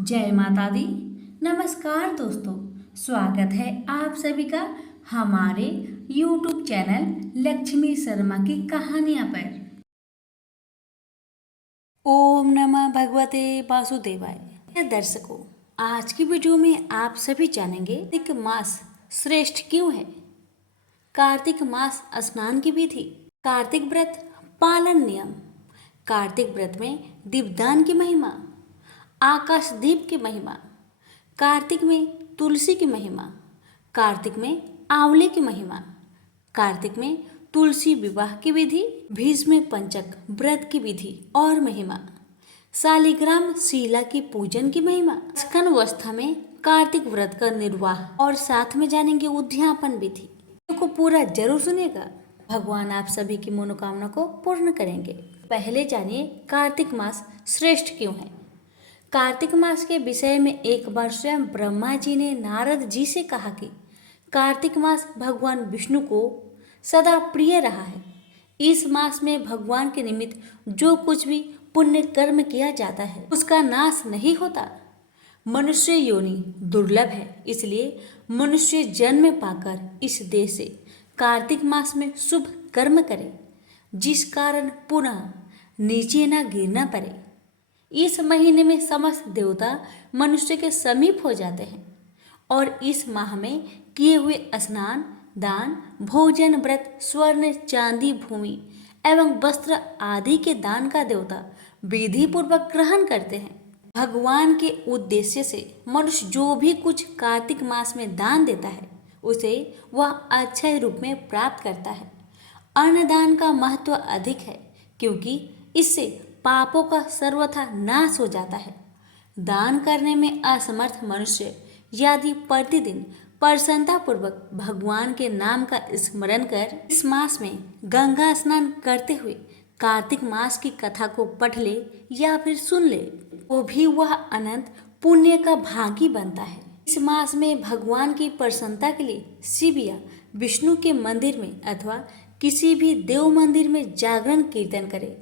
जय माता दी। नमस्कार दोस्तों, स्वागत है आप सभी का हमारे YouTube चैनल लक्ष्मी शर्मा की कहानियां पर। ओम नमः भगवते वासुदेवाय। दर्शकों, आज की वीडियो में आप सभी जानेंगे कार्तिक मास श्रेष्ठ क्यों है। कार्तिक मास स्नान की विधि, कार्तिक व्रत पालन नियम, कार्तिक व्रत में दीपदान की महिमा, आकाशदीप की महिमा, कार्तिक में तुलसी की महिमा, कार्तिक में आंवले की महिमा, कार्तिक में तुलसी विवाह की विधि, भीष्म पंचक व्रत की विधि और महिमा, शालिग्राम शीला की पूजन की महिमा, स्कंदवस्था में कार्तिक व्रत का निर्वाह और साथ में जानेंगे उद्यापन विधि। को पूरा जरूर सुनिएगा, भगवान आप सभी की मनोकामना को पूर्ण करेंगे। पहले जानिए कार्तिक मास श्रेष्ठ क्यों है। कार्तिक मास के विषय में एक बार स्वयं ब्रह्मा जी ने नारद जी से कहा कि कार्तिक मास भगवान विष्णु को सदा प्रिय रहा है। इस मास में भगवान के निमित्त जो कुछ भी पुण्य कर्म किया जाता है उसका नाश नहीं होता। मनुष्य योनि दुर्लभ है, इसलिए मनुष्य जन्म पाकर इस देश से कार्तिक मास में शुभ कर्म करे, जिस कारण पुनः नीचे न गिरना पड़े। इस महीने में समस्त देवता मनुष्य के समीप हो जाते हैं और इस माह में किए हुए स्नान, दान, भोजन, व्रत, स्वर्ण, चांदी, भूमि एवं वस्त्र आदि के दान का देवता विधि पूर्वक ग्रहण करते हैं। भगवान के उद्देश्य से मनुष्य जो भी कुछ कार्तिक मास में दान देता है उसे वह अक्षय रूप में प्राप्त करता है। अन्नदान का महत्व अधिक है क्योंकि इससे पापों का सर्वथा नाश हो जाता है। दान करने में असमर्थ मनुष्य यदि प्रतिदिन प्रसन्नता पूर्वक भगवान के नाम का स्मरण कर इस मास में गंगा स्नान करते हुए कार्तिक मास की कथा को पढ़ ले या फिर सुन ले तो भी वह अनंत पुण्य का भागी बनता है। इस मास में भगवान की प्रसन्नता के लिए शिव या विष्णु के मंदिर में अथवा किसी भी देव मंदिर में जागरण कीर्तन करे,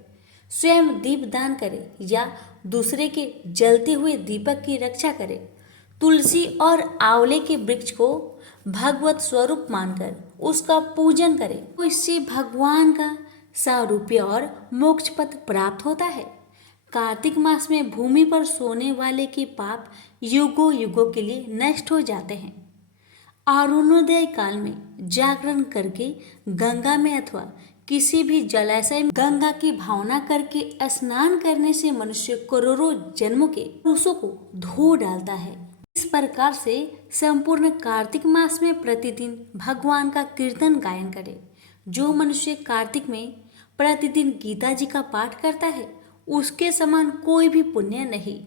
स्वयं दीप दान करे या दूसरे के जलते हुए दीपक की रक्षा करे। तुलसी और आंवले के वृक्ष को भगवत स्वरूप मानकर उसका पूजन करे तो इससे भगवान का सारूप्य और मोक्ष पद प्राप्त होता है। कार्तिक मास में भूमि पर सोने वाले के पाप युगों युगों के लिए नष्ट हो जाते हैं। अरुणोदय काल में जागरण करके गंगा में अथवा किसी भी जलाशय में गंगा की भावना करके स्नान करने से मनुष्य करोड़ों जन्मों के दोषों को धो डालता है। इस प्रकार से संपूर्ण कार्तिक मास में प्रतिदिन भगवान का कीर्तन गायन करे। जो मनुष्य कार्तिक में प्रतिदिन गीता जी का पाठ करता है उसके समान कोई भी पुण्य नहीं।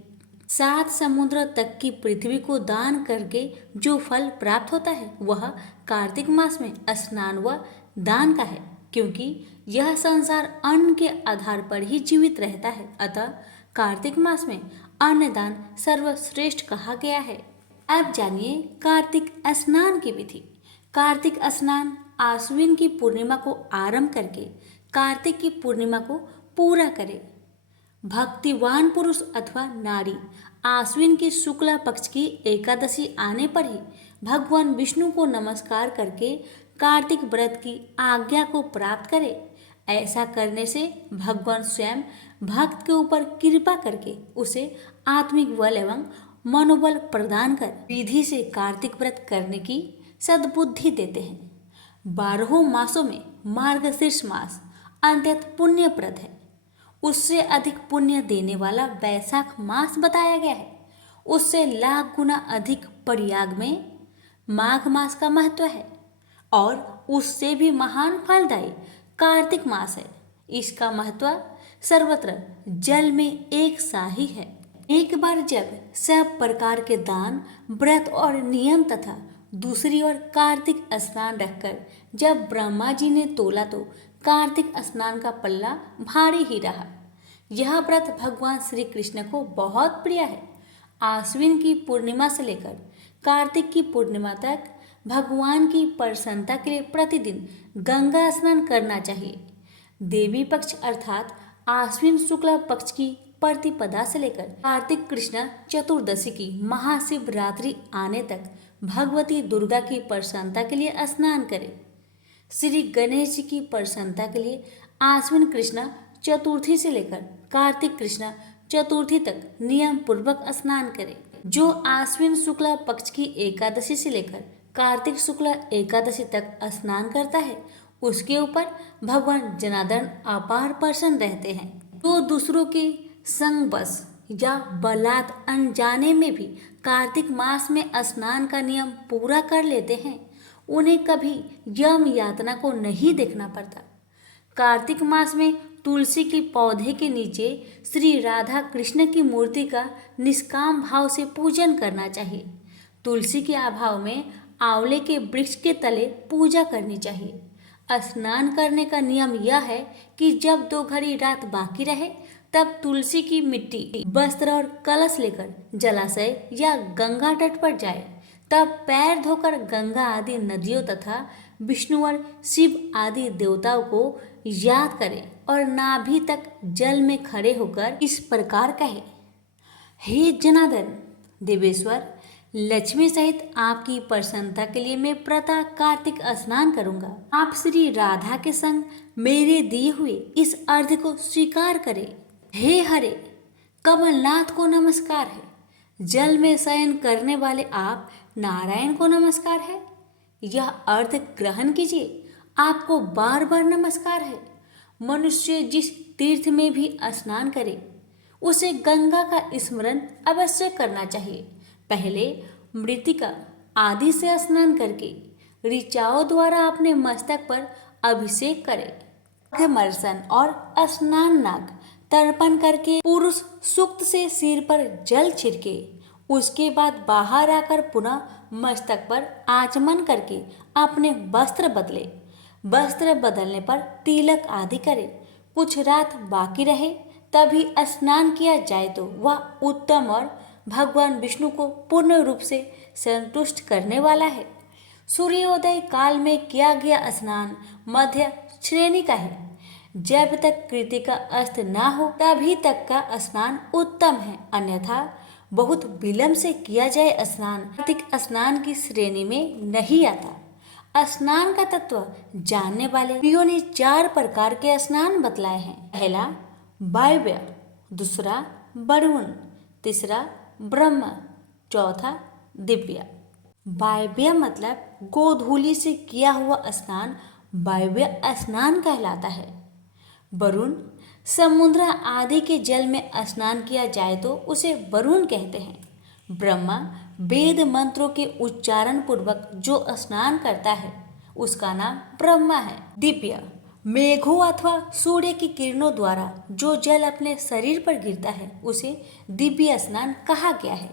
7 समुद्र तक की पृथ्वी को दान करके जो फल प्राप्त होता है वह कार्तिक मास में स्नान व दान का है, क्योंकि यह संसार अन्न के आधार पर ही जीवित रहता है। अतः कार्तिक मास में अन्नदान सर्वश्रेष्ठ कहा गया है। अब जानिए कार्तिक स्नान की विधि। कार्तिक स्नान आश्विन की पूर्णिमा को आरंभ करके कार्तिक की पूर्णिमा को पूरा करे। भक्तिवान पुरुष अथवा नारी आश्विन की शुक्ला पक्ष की एकादशी आने पर ही भगवान विष्णु को नमस्कार करके कार्तिक व्रत की आज्ञा को प्राप्त करे। ऐसा करने से भगवान स्वयं भक्त के ऊपर कृपा करके उसे आत्मिक बल एवं मनोबल प्रदान कर विधि से कार्तिक व्रत करने की सद्बुद्धि देते हैं। 12 मासों में मार्गशीर्ष मास अत्यंत पुण्यप्रद है। उससे अधिक पुण्य देने वाला वैशाख मास बताया गया है। उससे लाख गुना अधिक प्रयाग में माघ मास का महत्व है और उससे भी महान फलदायी कार्तिक मास है। इसका महत्व सर्वत्र जल में एक सा ही है। एक बार जब सब प्रकार के दान, व्रत और नियम तथा दूसरी ओर कार्तिक स्नान रखकर जब ब्रह्मा जी ने तोला तो कार्तिक स्नान का पल्ला भारी ही रहा। यह व्रत भगवान श्री कृष्ण को बहुत प्रिय है। आश्विन की पूर्णिमा से लेकर कार्तिक की पूर्णिमा तक भगवान की प्रसन्नता के लिए प्रतिदिन गंगा स्नान करना चाहिए। देवी पक्ष अर्थात आश्विन शुक्ला पक्ष की प्रतिपदा से लेकर कार्तिक कृष्ण चतुर्दशी की महाशिवरात्रि आने तक भगवती दुर्गा की प्रसन्नता के लिए स्नान करें। श्री गणेश जी की प्रसन्नता के लिए आश्विन कृष्ण चतुर्थी से लेकर कार्तिक कृष्ण चतुर्थी तक नियम पूर्वक स्नान करें। जो आश्विन शुक्ला पक्ष की एकादशी से लेकर कार्तिक शुक्ला एकादशी तक स्नान करता है, उसके ऊपर भगवान जनार्दन अपार प्रसन्न रहते हैं। तो दूसरों के संग बस या बलात् अनजाने में भी कार्तिक मास में स्नान का नियम पूरा कर लेते हैं, उन्हें कभी यम यातना को नहीं देखना पड़ता। कार्तिक मास में तुलसी के पौधे के नीचे श्री राधा कृष्ण की मूर्ति का निष्काम भाव से पूजन करना चाहिए। तुलसी के अभाव में आंवले के वृक्ष के तले पूजा करनी चाहिए। स्नान करने का नियम यह है कि जब 2 घड़ी रात बाकी रहे तब तुलसी की मिट्टी, वस्त्र और कलश लेकर जलाशय या गंगा तट पर जाए। तब पैर धोकर गंगा आदि नदियों तथा विष्णु और शिव आदि देवताओं को याद करें और नाभि तक जल में खड़े होकर इस प्रकार कहे, हे जनार्दन देवेश्वर, लक्ष्मी सहित आपकी प्रसन्नता के लिए मैं प्रातः कार्तिक स्नान करूंगा। आप श्री राधा के संग मेरे दिए हुए इस अर्घ्य को स्वीकार करें। हे हरे, कमलनाथ को नमस्कार है। जल में शयन करने वाले आप नारायण को नमस्कार है। यह अर्घ्य ग्रहण कीजिए, आपको बार बार नमस्कार है। मनुष्य जिस तीर्थ में भी स्नान करे उसे गंगा का स्मरण अवश्य करना चाहिए। पहले मृतिका आदि से स्नान करके ऋचाओं द्वारा अपने मस्तक पर अभिषेक करें। मर्सन और स्नान नाग तर्पण करके पुरुष सूक्त से सिर पर जल छिड़के। उसके बाद बाहर आकर पुनः मस्तक पर आचमन करके अपने वस्त्र बदले। वस्त्र बदलने पर तिलक आदि करे। कुछ रात बाकी रहे तभी स्नान किया जाए तो वह उत्तम और भगवान विष्णु को पूर्ण रूप से संतुष्ट करने वाला है। सूर्योदय काल में किया गया स्नान मध्य श्रेणी का है। जब तक कृतिका अस्त ना हो तभी तक का स्नान उत्तम है, अन्यथा बहुत विलंब से किया जाए स्नान कार्तिक स्नान की श्रेणी में नहीं आता। स्नान का तत्व जानने वाले कवियों ने 4 प्रकार के स्नान बतलाए हैं। पहला वायव्य, दूसरा वरुण, तीसरा ब्रह्म, चौथा दिव्य। वायव्य मतलब गोधूलि से किया हुआ स्नान वायव्य स्नान कहलाता है। वरुण, समुद्र आदि के जल में स्नान किया जाए तो उसे वरुण कहते हैं। ब्रह्मा, वेद मंत्रों के उच्चारण पूर्वक जो स्नान करता है उसका नाम ब्रह्मा है। दिव्य, मेघों अथवा सूर्य की किरणों द्वारा जो जल अपने शरीर पर गिरता है उसे दिव्य स्नान कहा गया है।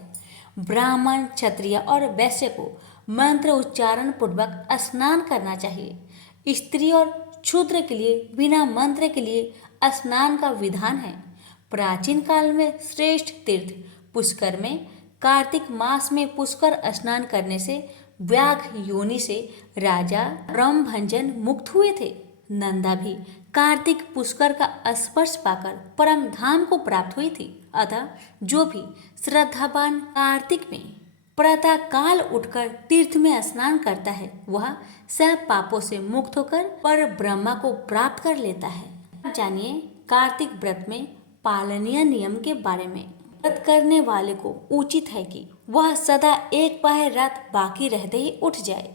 ब्राह्मण, क्षत्रिय और वैश्य को मंत्र उच्चारण पूर्वक स्नान करना चाहिए। स्त्री और क्षुद्र के लिए बिना मंत्र के लिए स्नान का विधान है। प्राचीन काल में श्रेष्ठ तीर्थ पुष्कर में कार्तिक मास में पुष्कर स्नान करने से व्याघ योनि से राजा ब्रह्मभंजन मुक्त हुए थे। नंदा भी कार्तिक पुष्कर का स्पर्श पाकर परम धाम को प्राप्त हुई थी। अतः जो भी श्रद्धावान कार्तिक में प्रातः काल उठकर तीर्थ में स्नान करता है वह सब पापों से मुक्त होकर पर ब्रह्मा को प्राप्त कर लेता है। जानिए कार्तिक व्रत में पालनीय नियम के बारे में। व्रत करने वाले को उचित है कि वह सदा एक पहर रात बाकी रहते ही उठ जाए,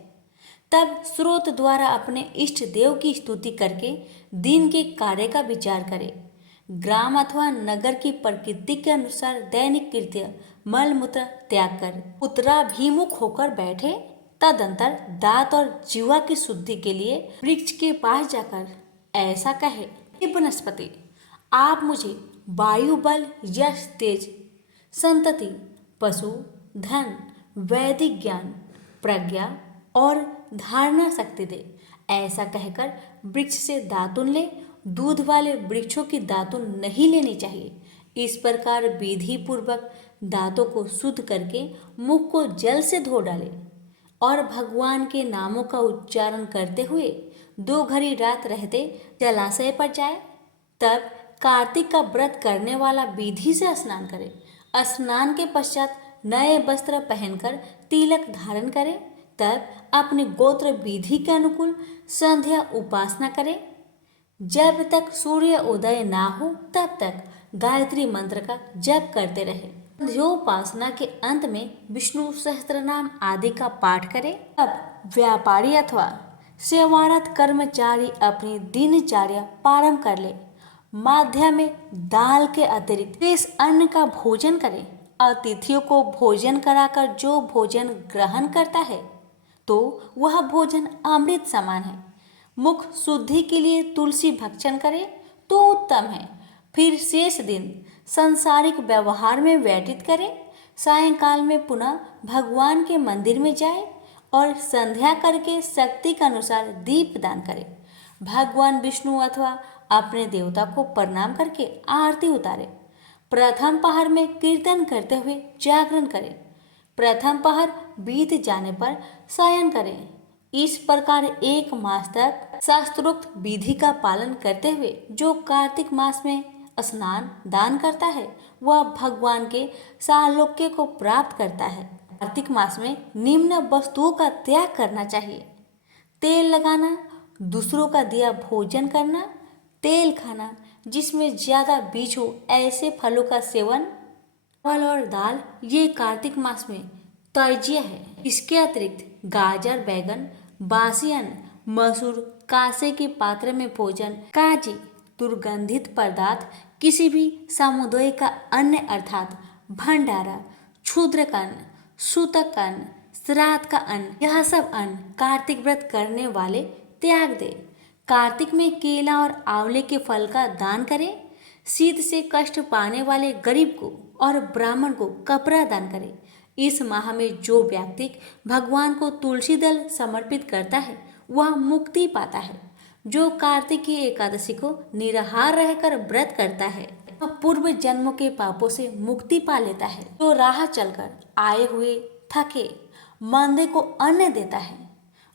तब स्रोत द्वारा अपने इष्ट देव की स्तुति करके दिन के कार्य का विचार करे। ग्राम अथवा नगर की प्रकृति के अनुसार दैनिक कृत्य मल मूत्र त्याग कर उत्तराभिमुख होकर बैठे। तदंतर दांत और जीवा की शुद्धि के लिए वृक्ष के पास जाकर ऐसा कहे, हे वनस्पति, आप मुझे वायु बल, यश, तेज, संतति, पशु, धन, वैदिक ज्ञान, प्रज्ञा और धारणा शक्ति दे। ऐसा कहकर वृक्ष से दातुन ले। दूध वाले वृक्षों की दातुन नहीं लेनी चाहिए। इस प्रकार विधि पूर्वक दांतों को शुद्ध करके मुख को जल से धो डाले और भगवान के नामों का उच्चारण करते हुए 2 घड़ी रात रहते जलाशय पर जाए। तब कार्तिक का व्रत करने वाला विधि से स्नान करे। स्नान के पश्चात नए वस्त्र पहनकर तिलक धारण करे। तब अपने गोत्र विधि के अनुकूल संध्या उपासना करे। जब तक सूर्य उदय ना हो तब तक गायत्री मंत्र का जप करते रहे। संध्योपासना के अंत में विष्णु सहस्त्रनाम आदि का पाठ करें। अब व्यापारी अथवा सेवारत कर्मचारी अपनी दिनचर्या प्रारंभ कर ले। माध्य में दाल के अतिरिक्त शेष अन्न का भोजन करें। अतिथियों को भोजन कराकर जो भोजन ग्रहण करता है तो वह भोजन अमृत समान है। मुख शुद्धि के लिए तुलसी भक्षण करे तो उत्तम है। फिर शेष दिन सांसारिक व्यवहार में व्यतीत करें। सायंकाल में पुनः भगवान के मंदिर में जाए और संध्या करके शक्ति के अनुसार दीप दान करें। भगवान विष्णु अथवा अपने देवता को प्रणाम करके आरती उतारे। प्रथम पहर में कीर्तन करते हुए जागरण करें। प्रथम पहर बीत जाने पर शयन करें। इस प्रकार 1 मास तक शास्त्रोक्त विधि का पालन करते हुए जो कार्तिक मास में स्नान दान करता है वह भगवान के सालोक्य को प्राप्त करता है। कार्तिक मास में निम्न वस्तुओं का त्याग करना चाहिए। तेल लगाना, दूसरों का दिया भोजन करना, तेल खाना जिसमें ज्यादा बीज हो ऐसे फलों का सेवन, फल और दाल ये कार्तिक मास में तैजीय है। इसके अतिरिक्त गाजर, बैगन, बासी अन्न, मसूर, कांसे के पात्र में भोजन, काजी, दुर्गंधित पदार्थ, किसी भी समुदाय का अन्न अर्थात भंडारा, क्षुद्रक अन्न, सूतक अन्न, श्राद्ध का अन्न, यह सब अन्न कार्तिक व्रत करने वाले त्याग दे। कार्तिक में केला और आंवले के फल का दान करें। शीत से कष्ट पाने वाले गरीब को और ब्राह्मण को कपड़ा दान करें। इस माह में जो व्यक्ति भगवान को तुलसी दल समर्पित करता है वह मुक्ति पाता है। जो कार्तिक की एकादशी को निराहार रहकर व्रत करता है वह पूर्व जन्मों के पापों से मुक्ति पा लेता है। जो राह चलकर आए हुए थके मंदे को अन्न देता है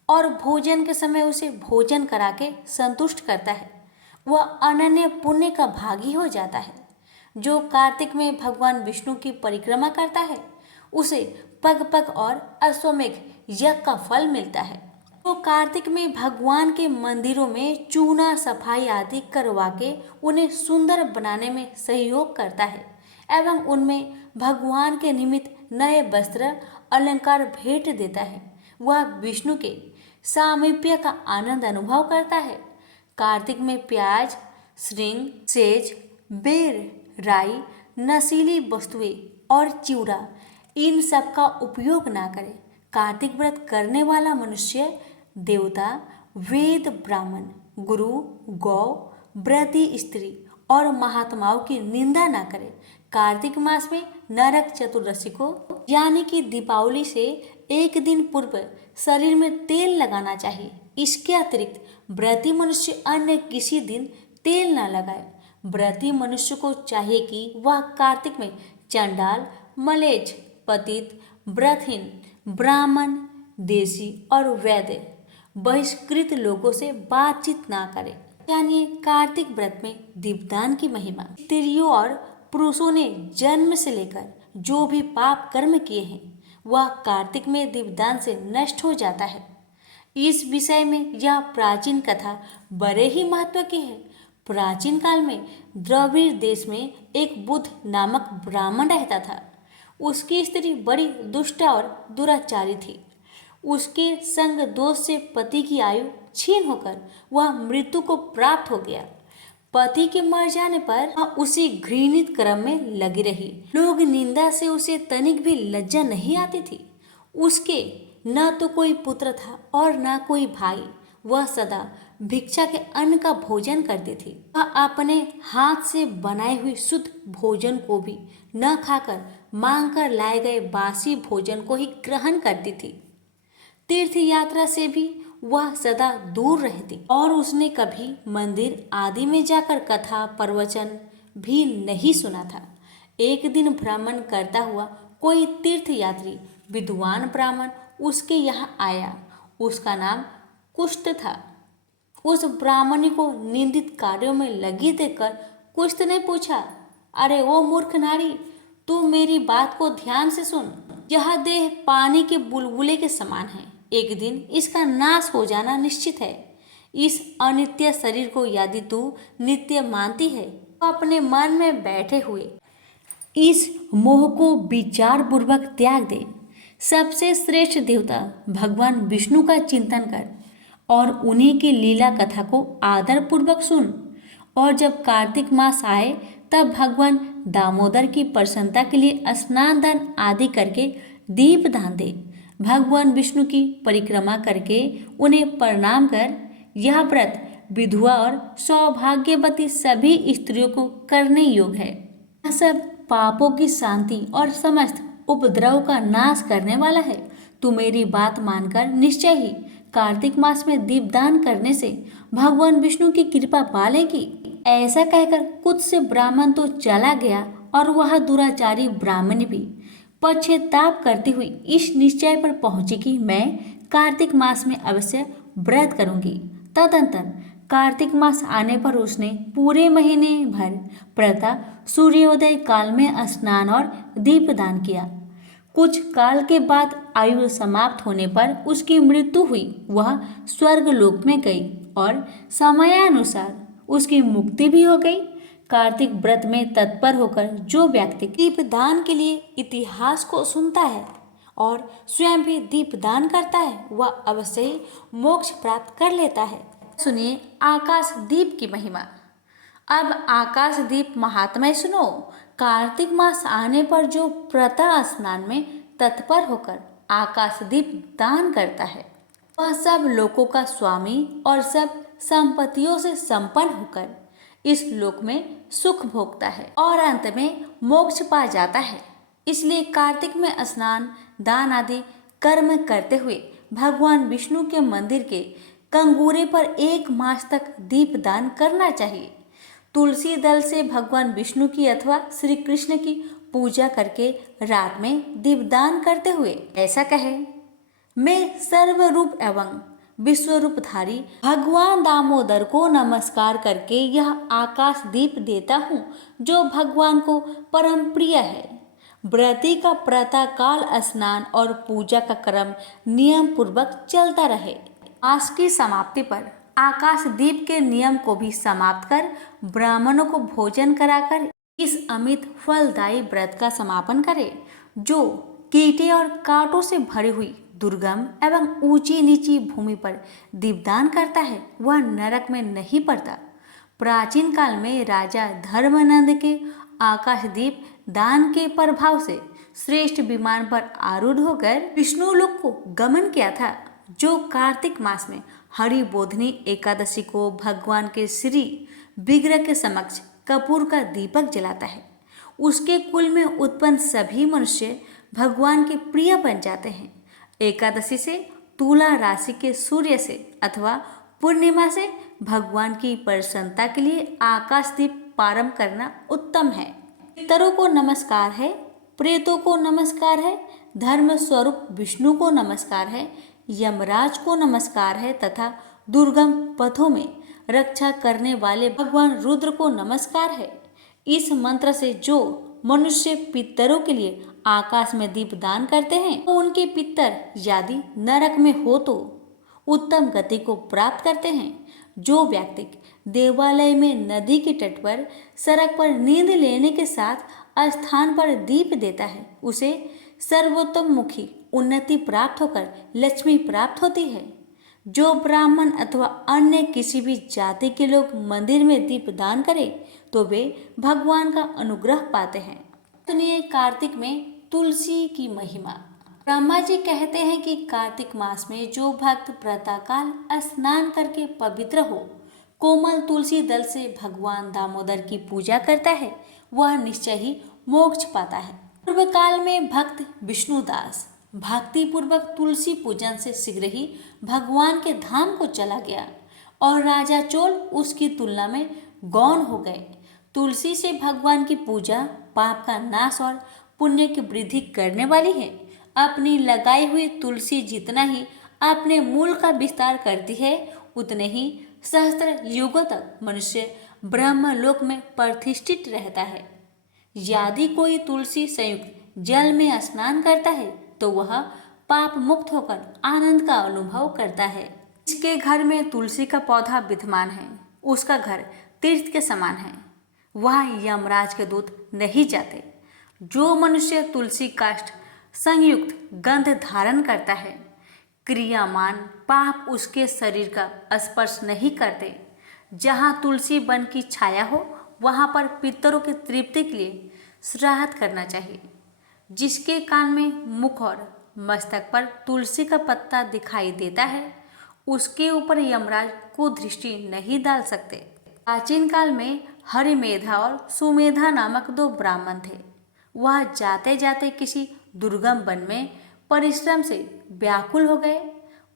और भोजन के समय उसे भोजन करा के संतुष्ट करता है वह अनन्य पुण्य का भागी हो जाता है। जो कार्तिक में भगवान विष्णु की परिक्रमा करता है उसे पग पग और अश्वमेघ यज्ञ का फल मिलता है। तो कार्तिक में भगवान के मंदिरों में चूना सफाई आदि करवा के उन्हें सुंदर बनाने में सहयोग करता है एवं उनमें भगवान के निमित्त नए वस्त्र अलंकार भेंट देता है। वह विष्णु के सामीप्य का आनंद अनुभव करता है। कार्तिक में प्याज, श्रृंग, सेज, बेर, राई, नशीली वस्तुएं और चिवड़ा इन सब का उपयोग ना करें। कार्तिक व्रत करने वाला मनुष्य देवता, वेद, ब्राह्मण, गुरु, गौ, व्रती स्त्री और महात्माओं की निंदा ना करे। कार्तिक मास में नरक चतुर्दशी को यानी कि दीपावली से 1 दिन पूर्व शरीर में तेल लगाना चाहिए। इसके अतिरिक्त व्रती मनुष्य अन्य किसी दिन तेल न लगाए। व्रती मनुष्य को चाहिए कि वह कार्तिक में चंडाल, मलेच्छ, पतित, व्रतहीन, ब्राह्मण, देशी और वैद्य बहिष्कृत लोगों से बातचीत ना करें। जानिए कार्तिक व्रत में दीपदान की महिमा। स्त्रियों और पुरुषों ने जन्म से लेकर जो भी पाप कर्म किए हैं वह कार्तिक में दीपदान से नष्ट हो जाता है। इस विषय में यह प्राचीन कथा बड़े ही महत्व की है। प्राचीन काल में द्रविड़ देश में एक बुद्ध नामक ब्राह्मण रहता था। उसकी स्त्री बड़ी दुष्ट और दुराचारी थी। उसके संग दोष से पति की आयु क्षीण होकर वह मृत्यु को प्राप्त हो गया। पति के मर जाने पर वह उसी घृणित कर्म में लगी रही। लोग निंदा से उसे तनिक भी लज्जा नहीं आती थी। उसके न तो कोई पुत्र था और न कोई भाई। वह सदा भिक्षा के अन्न का भोजन करती थी। वह अपने हाथ से बनाई हुई शुद्ध भोजन को भी न खाकर मांग कर लाए गए बासी भोजन को ही ग्रहण करती थी। तीर्थ यात्रा से भी वह सदा दूर रहती और उसने कभी मंदिर आदि में जाकर कथा प्रवचन भी नहीं सुना था। एक दिन भ्रमण करता हुआ कोई तीर्थ यात्री विद्वान ब्राह्मण उसके यहाँ आया। उसका नाम कुष्ठ था। उस ब्राह्मणी को निंदित कार्यों में लगी देखकर कुछ ने पूछा, अरे ओ मूर्ख नारी, तू मेरी बात को ध्यान से सुन। यह देह पानी के बुलबुले के समान है, एक दिन इसका नाश हो जाना निश्चित है। इस अनित्य शरीर को यदि तू नित्य मानती है तो अपने मन में बैठे हुए इस मोह को विचार पूर्वक त्याग दे। सबसे श्रेष्ठ देवता भगवान विष्णु का चिंतन कर और उन्हीं की लीला कथा को आदर पूर्वक सुन। और जब कार्तिक मास आए तब भगवान दामोदर की प्रसन्नता के लिए स्नान दान आदि करके दीप दान दे। भगवान विष्णु की परिक्रमा करके उन्हें प्रणाम कर। यह व्रत विधवा और सौभाग्यवती सभी स्त्रियों को करने योग्य है। यह सब पापों की शांति और समस्त उपद्रव का नाश करने वाला है। तू मेरी बात मानकर निश्चय ही कार्तिक मास में दीपदान करने से भगवान विष्णु की कृपा पालेगी। ऐसा कहकर कुछ से ब्राह्मण तो चला गया और वह दुराचारी ब्राह्मण भी पश्चाताप करती हुई इस निश्चय पर पहुंची कि मैं कार्तिक मास में अवश्य व्रत करूंगी। तदंतर कार्तिक मास आने पर उसने पूरे महीने भर प्रातः सूर्योदय काल में स्नान और दीपदान किया। कुछ काल के बाद आयु समाप्त होने पर उसकी मृत्यु हुई। वह स्वर्गलोक में गई और समयानुसार उसकी मुक्ति भी हो गई। कार्तिक व्रत में तत्पर होकर जो व्यक्ति दीपदान के लिए इतिहास को सुनता है और स्वयं भी दीपदान करता है वह अवश्य ही मोक्ष प्राप्त कर लेता है। सुनिए आकाश दीप की महिमा। अब आकाश दीप महात्म्य सुनो। कार्तिक मास आने पर जो प्रातः स्नान में तत्पर होकर आकाश दीप दान करता है वह सब लोकों का स्वामी और सब संपत्तियों से संपन्न होकर इस लोक में सुख भोगता है और अंत में मोक्ष पा जाता है। इसलिए कार्तिक में स्नान दान आदि कर्म करते हुए भगवान विष्णु के मंदिर के कंगूरे पर 1 मास तक दीपदान करना चाहिए। तुलसी दल से भगवान विष्णु की अथवा श्री कृष्ण की पूजा करके रात में दीपदान करते हुए ऐसा कहे, मैं सर्वरूप एवं विश्वरूपधारी भगवान दामोदर को नमस्कार करके यह आकाश दीप देता हूँ जो भगवान को परम प्रिय है। व्रती का प्रातः काल स्नान और पूजा का क्रम नियम पूर्वक चलता रहे। मास की समाप्ति पर आकाश दीप के नियम को भी समाप्त कर ब्राह्मणों को भोजन कराकर इस अमित फलदायी व्रत का समापन करे। जो कीटे और कांटों से भरी हुई दुर्गम एवं ऊंची नीची भूमि पर दीपदान करता है वह नरक में नहीं पड़ता। प्राचीन काल में राजा धर्मानंद के आकाशदीप दान के प्रभाव से श्रेष्ठ विमान पर आरूढ़ होकर विष्णु लोक को गमन किया था। जो कार्तिक मास में हरि बोधनी एकादशी को भगवान के श्री विग्रह के समक्ष कपूर का दीपक जलाता है उसके कुल में उत्पन्न सभी मनुष्य भगवान के प्रिय बन जाते हैं। एकादशी से तुला राशि के सूर्य से अथवा पूर्णिमा से भगवान की प्रसन्नता के लिए आकाश दीप प्रारंभ करना उत्तम है। पितरों को नमस्कार है, प्रेतों को नमस्कार है, धर्म स्वरूप विष्णु को नमस्कार है, यमराज को नमस्कार है तथा दुर्गम पथों में रक्षा करने वाले भगवान रुद्र को नमस्कार है। इस मंत्र से जो मनुष्य पितरों के लिए आकाश में दीप दान करते हैं तो उनके पितर यदि नरक में हो तो उत्तम गति को प्राप्त करते हैं। जो व्यक्ति देवालय में नदी के तट पर सड़क पर नींद लेने के साथ स्थान पर दीप देता है उसे सर्वोत्तम मुखी उन्नति प्राप्त होकर लक्ष्मी प्राप्त होती है। जो ब्राह्मण अथवा अन्य किसी भी जाति के लोग मंदिर में दीप दान करें तो वे भगवान का अनुग्रह पाते हैं। सुनिए कार्तिक में तुलसी की महिमा। ब्रह्मा जी कहते हैं कि कार्तिक मास में जो भक्त प्रातःकाल स्नान करके पवित्र हो कोमल तुलसी दल से भगवान दामोदर की पूजा करता है वह निश्चय ही मोक्ष पाता है। पूर्व काल में भक्त विष्णुदास भक्ति पूर्वक तुलसी पूजन से शीघ्र ही भगवान के धाम को चला गया और राजा चोल उसकी तुलना में गौण हो गए। तुलसी से भगवान की पूजा पाप का नाश और पुण्य की वृद्धि करने वाली है। अपनी लगाई हुई तुलसी जितना ही अपने मूल का विस्तार करती है उतने ही सहस्त्र युगों तक मनुष्य ब्रह्मलोक में प्रतिष्ठित रहता है। यदि कोई तुलसी संयुक्त जल में स्नान करता है तो वह पाप मुक्त होकर आनंद का अनुभव करता है। जिसके घर में तुलसी का पौधा विद्यमान है उसका घर तीर्थ के समान है, वह यमराज के दूत नहीं जाते। जो मनुष्य तुलसी काष्ठ संयुक्त गंध धारण करता है, क्रियामान पाप उसके शरीर का स्पर्श नहीं करते। जहाँ तुलसी वन की छाया हो वहाँ पर पितरों की तृप्ति के लिए श्राद्ध करना चाहिए। जिसके कान में, मुख और मस्तक पर तुलसी का पत्ता दिखाई देता है उसके ऊपर यमराज को दृष्टि नहीं डाल सकते। प्राचीन काल में हरिमेधा और सुमेधा नामक दो ब्राह्मण थे। वह जाते जाते किसी दुर्गम वन में परिश्रम से व्याकुल हो गए।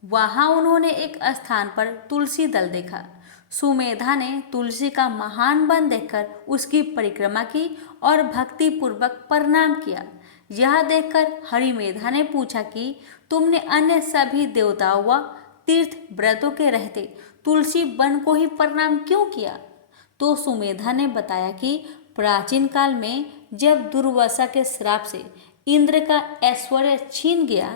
वहां उन्होंने एक स्थान पर तुलसी दल देखा। सुमेधा ने तुलसी का महान वन देखकर उसकी परिक्रमा की और भक्ति पूर्वक प्रणाम किया। यह देखकर हरिमेधा ने पूछा कि तुमने अन्य सभी देवताओं व तीर्थ व्रतों के रहते तुलसी वन को ही प्रणाम क्यों किया? तो सुमेधा ने बताया कि प्राचीन काल में जब दुर्वासा के श्राप से इंद्र का ऐश्वर्य छीन गया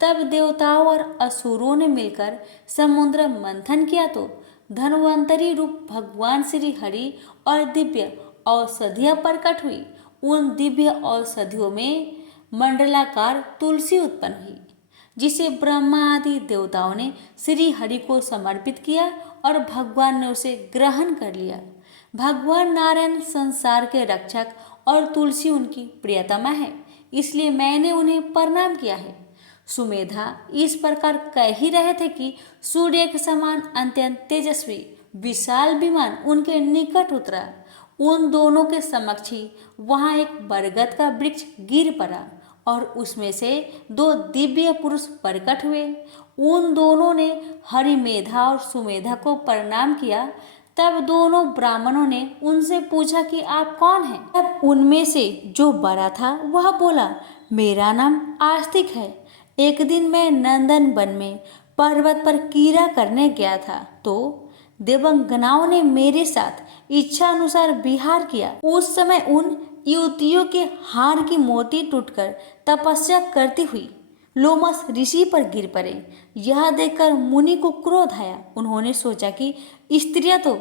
तब देवताओं और असुरों ने मिलकर समुद्र मंथन किया तो धन्वंतरी रूप भगवान श्री हरि और दिव्य औषधियाँ प्रकट हुई। उन दिव्य औषधियों में मंडलाकार तुलसी उत्पन्न हुई जिसे ब्रह्मा आदि देवताओं ने श्री हरि को समर्पित किया और भगवान ने उसे ग्रहण कर लिया। भगवान नारायण संसार के रक्षक और तुलसी उनकी प्रियतमा है, इसलिए मैंने उन्हें प्रणाम किया है। सुमेधा इस प्रकार कह ही रहे थे कि सूर्य के समान अत्यंत तेजस्वी विशाल विमान उनके निकट उतरा। उन दोनों के समक्ष ही वहां एक बरगद का वृक्ष गिर पड़ा और उसमें से दो दिव्य पुरुष प्रकट हुए। उन दोनों ने हरिमेधा और सुमेधा को प्रणाम किया। तब दोनों ब्राह्मणों ने उनसे पूछा कि आप कौन हैं? तब उनमें से जो बड़ा था वह बोला, मेरा नाम आस्तिक है। एक दिन मैं नंदन वन में पर्वत पर कीड़ा करने गया था तो देवंगनाओं ने मेरे साथ इच्छा अनुसार विहार किया। उस समय उन युवतियों के हार की मोती टूटकर तपस्या करती हुई लोमस ऋषि पर गिर पड़े। यह देखकर मुनि को क्रोध आया। उन्होंने सोचा कि स्त्रियां तो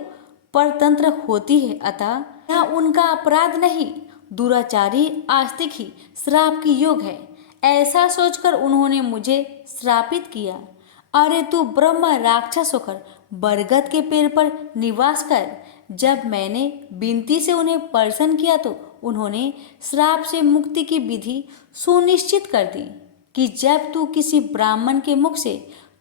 परतंत्र होती है, अतः यह उनका अपराध नहीं, दुराचारी आस्तिक ही श्राप की योग है। ऐसा सोचकर उन्होंने मुझे श्रापित किया। अरे तू ब्रह्म राक्षस होकर बरगद के पेड़ पर निवास कर। जब मैंने विनती से उन्हें प्रसन्न किया तो उन्होंने श्राप से मुक्ति की विधि सुनिश्चित कर दी कि जब तू किसी ब्राह्मण के मुख से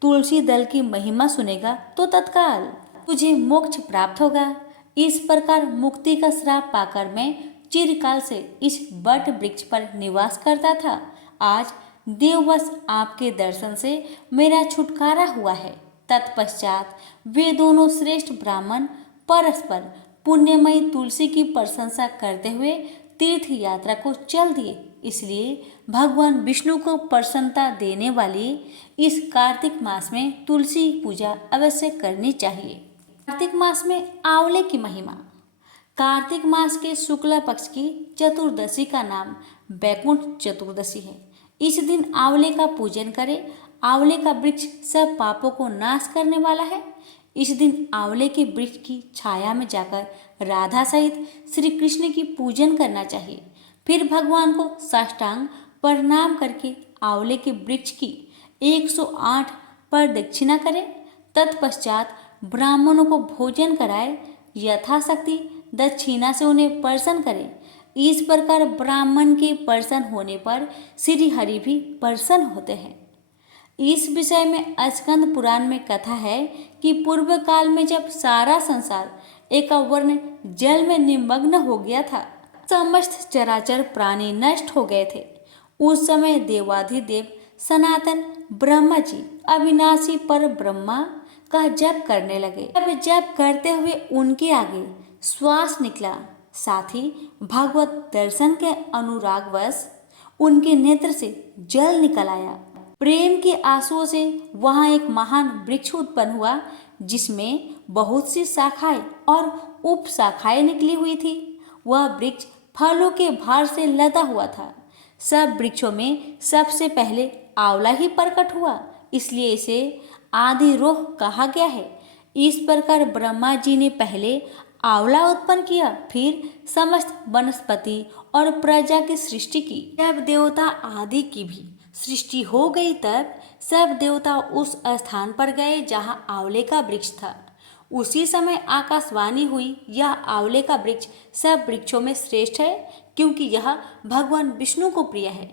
तुलसी दल की महिमा सुनेगा तो तत्काल तुझे मोक्ष प्राप्त होगा। इस प्रकार मुक्ति का श्राप पाकर मैं चिरकाल से इस बट वृक्ष पर निवास करता था। आज देववश आपके दर्शन से मेरा छुटकारा हुआ है। तत्पश्चात वे दोनों श्रेष्ठ ब्राह्मण परस्पर पुण्यमयी तुलसी की प्रशंसा करते हुए तीर्थ यात्रा को चल दिए। इसलिए भगवान विष्णु को प्रसन्नता देने वाली इस कार्तिक मास में तुलसी पूजा अवश्य करनी चाहिए। कार्तिक मास में आंवले की महिमा। कार्तिक मास के शुक्ला पक्ष की चतुर्दशी का नाम बैकुंठ चतुर्दशी है। इस दिन आंवले का पूजन करें। आंवले का वृक्ष सब पापों को नाश करने वाला है। इस दिन आंवले के वृक्ष की छाया में जाकर राधा सहित श्री कृष्ण की पूजन करना चाहिए। फिर भगवान को साष्टांग प्रणाम करके आंवले के वृक्ष की 108 प्रदक्षिणा करें। तत्पश्चात ब्राह्मणों को भोजन कराए, यथाशक्ति दक्षिणा से उन्हें प्रसन्न करें। इस प्रकार ब्राह्मण के प्रसन्न होने पर श्री हरि भी प्रसन्न होते हैं। इस विषय में स्कंद पुराण में कथा है कि पूर्व काल में जब सारा संसार एकवर्ण जल में निमग्न हो गया था, समस्त चराचर प्राणी नष्ट हो गए थे। उस समय देवाधिदेव सनातन ब्रह्मा जी अविनाशी पर ब्रह्मा का जप करने लगे। अब जप करते हुए उनके आगे श्वास निकला, साथ ही भगवत दर्शन के अनुरागवश उनके नेत्र से जल निकल आया। प्रेम के आंसुओं से वहां एक महान वृक्ष उत्पन्न हुआ। जिसमें बहुत सी शाखाएं और उप शाखाएं निकली हुई थी। वह वृक्ष फलों के भार से लदा हुआ था। सब वृक्षों में सबसे पहले आंवला ही प्रकट हुआ, इसलिए इसे आदिरोह कहा गया है। इस प्रकार ब्रह्मा जी ने पहले आंवला उत्पन्न किया, फिर समस्त वनस्पति और प्रजा की सृष्टि की। जब देवता आदि की भी सृष्टि हो गई तब सब देवता उस स्थान पर गए जहाँ आंवले का वृक्ष था। उसी समय आकाशवाणी हुई, यह आंवले का वृक्ष सब वृक्षों में श्रेष्ठ है, क्योंकि यह भगवान विष्णु को प्रिय है।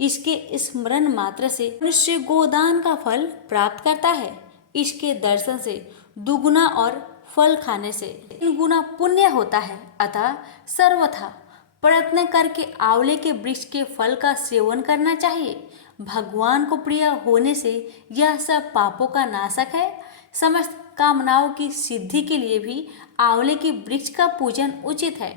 इसके स्मरण मात्र से मनुष्य गोदान का फल प्राप्त करता है। इसके दर्शन से दुगुना और फल खाने से 3 गुना पुण्य होता है। अतः सर्वथा प्रयत्न करके आंवले के वृक्ष के फल का सेवन करना चाहिए। भगवान को प्रिय होने से यह सब पापों का नाशक है। समस्त कामनाओं की सिद्धि के लिए भी आंवले के वृक्ष का पूजन उचित है।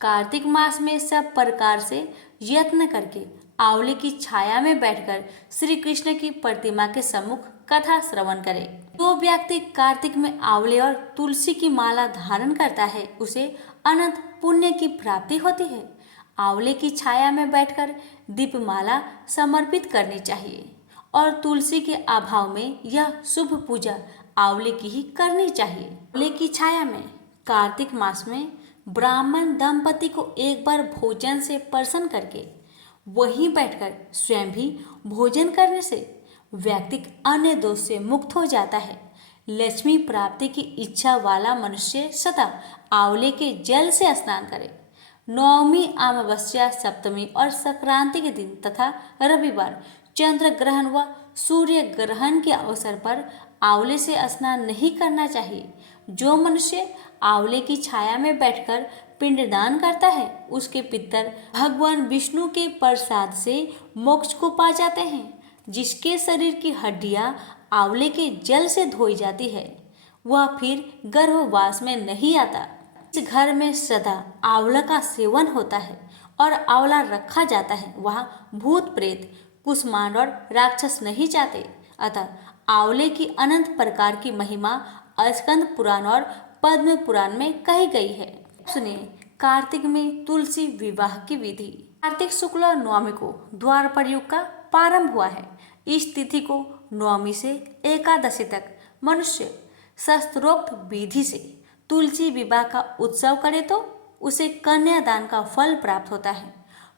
कार्तिक मास में सब प्रकार से यत्न करके आंवले की छाया में बैठकर श्री कृष्ण की प्रतिमा के सम्मुख कथा श्रवण करे। जो व्यक्ति कार्तिक में आंवले और तुलसी की माला धारण करता है, उसे अनंत पुण्य की प्राप्ति होती है। आंवले की छाया में बैठकर दीपमाला समर्पित करनी चाहिए और तुलसी के अभाव में यह शुभ पूजा आंवले की ही करनी चाहिए। आंवले की छाया में कार्तिक मास में ब्राह्मण दंपति को एक बार भोजन से प्रसन्न करके वहीं बैठकर स्वयं भी भोजन करने से व्यक्ति अन्य दोष से मुक्त हो जाता है। लक्ष्मी प्राप्ति की इच्छा वाला मनुष्य सदा आंवले के जल से स्नान करे। नवमी, अमावस्या, सप्तमी और संक्रांति के दिन तथा रविवार चंद्र ग्रहण व सूर्य ग्रहण के अवसर पर आंवले से स्नान नहीं करना चाहिए। जो मनुष्य आंवले की छाया में बैठकर पिंडदान करता है, उसके पितर भगवान विष्णु के प्रसाद से मोक्ष को पा जाते हैं। जिसके शरीर की हड्डियां आंवले के जल से धोई जाती है, वह फिर गर्भवास में नहीं आता। इस घर में सदा आंवला का सेवन होता है और आंवला रखा जाता है। वहाँ भूत प्रेत, कुष्मांड और राक्षस नहीं जाते। अतः आंवले की अनंत प्रकार की महिमा स्कंद पुराण और पद्म पुराण में कही गई है। सुनिए कार्तिक में तुलसी विवाह की विधि। कार्तिक शुक्ल नवमी को द्वापर युग का प्रारंभ हुआ है। इस तिथि को नवमी से एकादशी तक मनुष्य शास्त्रोक्त विधि से तुलसी विवाह का उत्सव करे तो उसे कन्यादान का फल प्राप्त होता है।